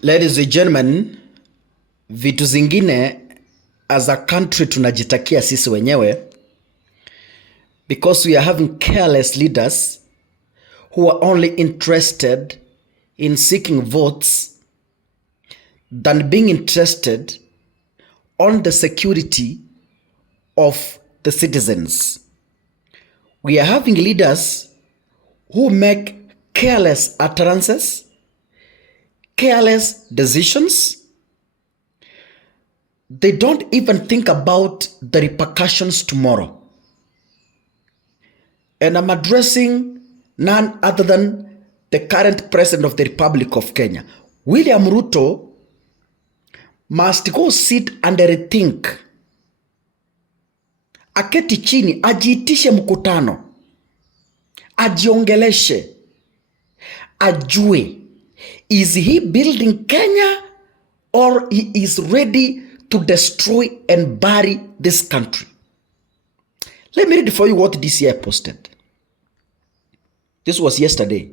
Ladies and gentlemen, vitu zingine as a country tunajitakia sisi wenyewe because we are having careless leaders who are only interested in seeking votes than being interested on the security of the citizens. We are having leaders who make careless utterances, careless decisions. They don't even think about the repercussions tomorrow. And I'm addressing none other than the current president of the Republic of Kenya. William Ruto must go sit and rethink. Aketi chini, ajiitishe mkutano, ajiongeleshe, ajue, is he building Kenya or he is ready to destroy and bury this country? Let me read for you what DCI posted. This was yesterday.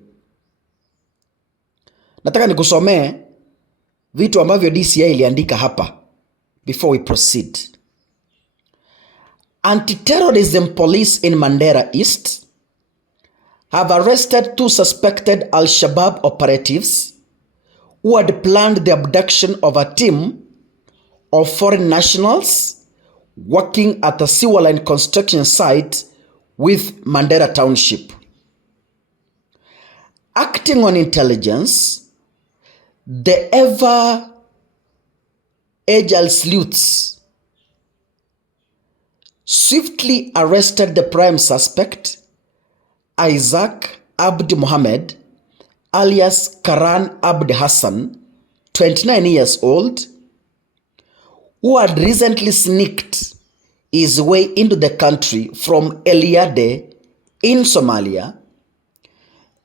Nataka nikusomee vitu ambavyo DCI iliandika hapa before we proceed. Anti-terrorism police in Mandera East have arrested 2 suspected Al-Shabaab operatives who had planned the abduction of a team of foreign nationals working at a sewer line construction site with Mandera Township. Acting on intelligence, the ever-agile sleuths swiftly arrested the prime suspect, Isaac Abdi Mohammed, alias Karan Abdi Hassan, 29 years old, who had recently sneaked his way into the country from Eliade in Somalia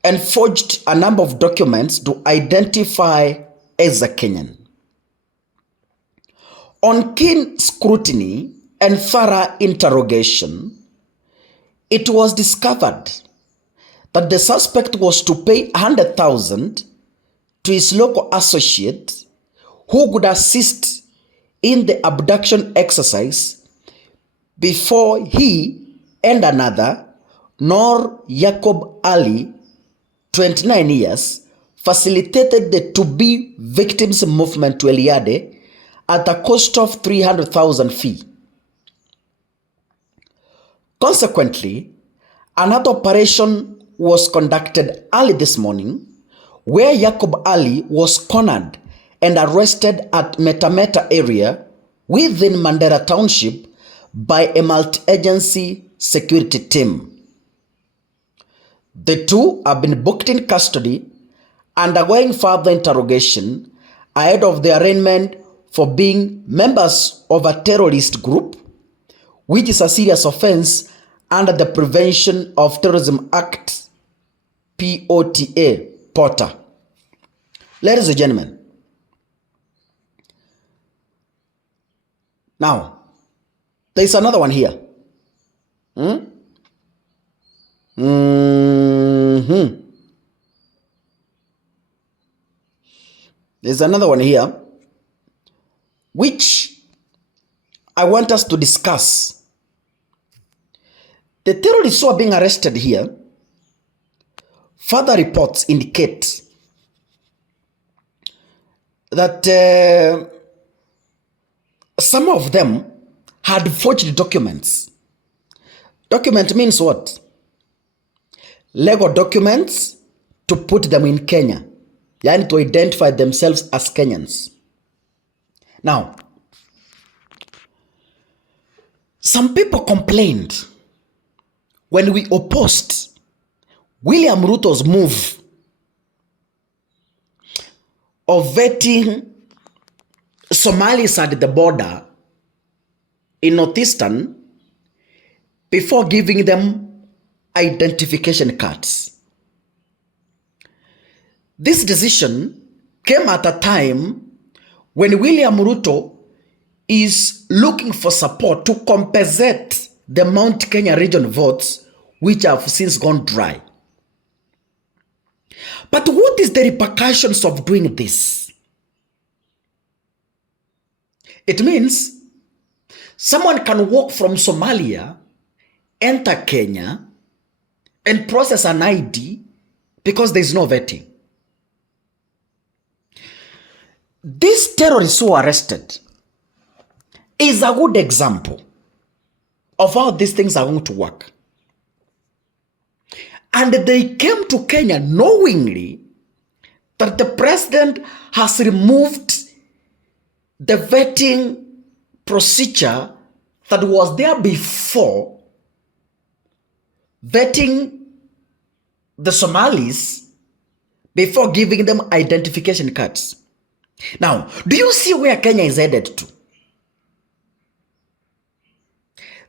and forged a number of documents to identify as a Kenyan. On keen scrutiny and thorough interrogation, it was discovered that the suspect was to pay 100,000 to his local associate who could assist in the abduction exercise before he and another, Nor Yacob Ali, 29 years, facilitated the to-be victims' movement to Eliade at a cost of 300,000 fee. Consequently, another operation was conducted early this morning where Yacob Ali was cornered and arrested at Metameta area within Mandera Township by a multi-agency security team. The two have been booked in custody, undergoing further interrogation ahead of the arraignment for being members of a terrorist group, which is a serious offense under the Prevention of Terrorism Act, POTA, POTA. Ladies and gentlemen, now, there is another one here. There's another one here, which I want us to discuss. The terrorists who are being arrested here, further reports indicate that some of them had forged documents. Document means what? Legal documents to put them in Kenya, yani to identify themselves as Kenyans. Now, some people complained when we opposed William Ruto's move of vetting Somalis at the border in Northeastern before giving them identification cards. This decision came at a time when William Ruto is looking for support to compensate the Mount Kenya region votes which have since gone dry. But what is the repercussions of doing this? It means someone can walk from Somalia, enter Kenya, and process an ID because there's no vetting. These terrorists who were arrested is a good example of how these things are going to work. And they came to Kenya knowingly that the president has removed the vetting procedure that was there before, vetting the Somalis before giving them identification cards. Now, do you see where Kenya is headed to?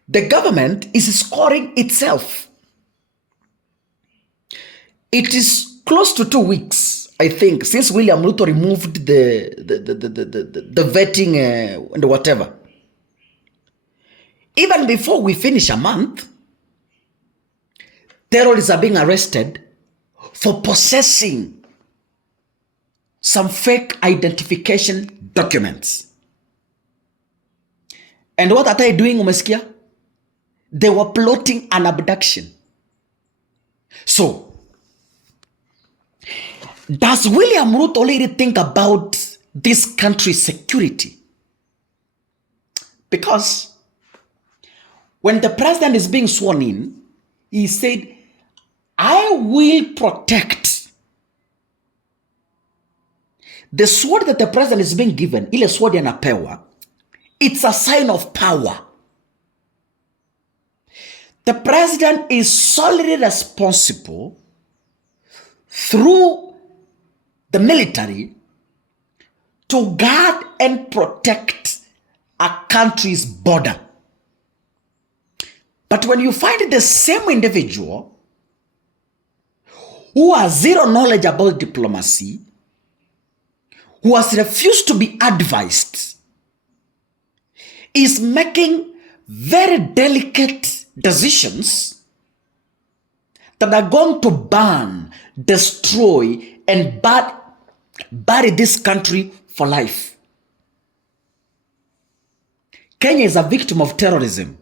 The government is scoring itself. It is close to 2 weeks, I think, since William Ruto removed the vetting and whatever. Even before we finish a month, terrorists are being arrested for possessing some fake identification documents. And what are they doing, umesikia? They were plotting an abduction. So, does William Ruto already think about this country's security? Because when the president is being sworn in, he said, I will protect. The sword that the president is being given, ile sword anapewa, it's a sign of power. The president is solely responsible through the military to guard and protect a country's border. But when you find the same individual who has zero knowledge about diplomacy, who has refused to be advised, is making very delicate decisions that are going to burn, destroy, and bury this country for life. Kenya is a victim of terrorism.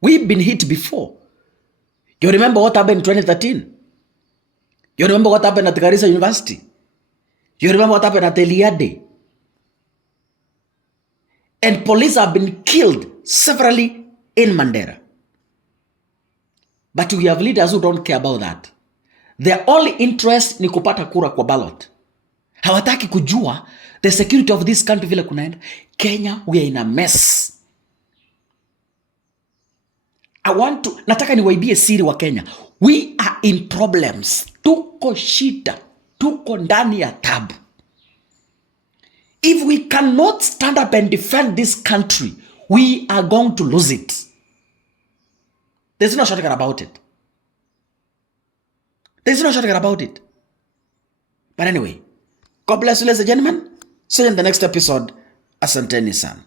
We've been hit before. You remember what happened in 2013? You remember what happened at Garissa University? You remember what happened at Eliade? And police have been killed severally in Mandera. But we have leaders who don't care about that. Their only interest ni kupata kura kwa ballot. Hawataki kujua the security of this country vile kunaenda. Kenya, we are in a mess. Nataka niwaibie siri wa Kenya. We are in problems. Tuko shida. Tuko ndani ya tabu. If we cannot stand up and defend this country, we are going to lose it. There's no shortcut about it. There's no shortcut about it. But anyway, God bless you, ladies and gentlemen. See you in the next episode. Asanteni sana.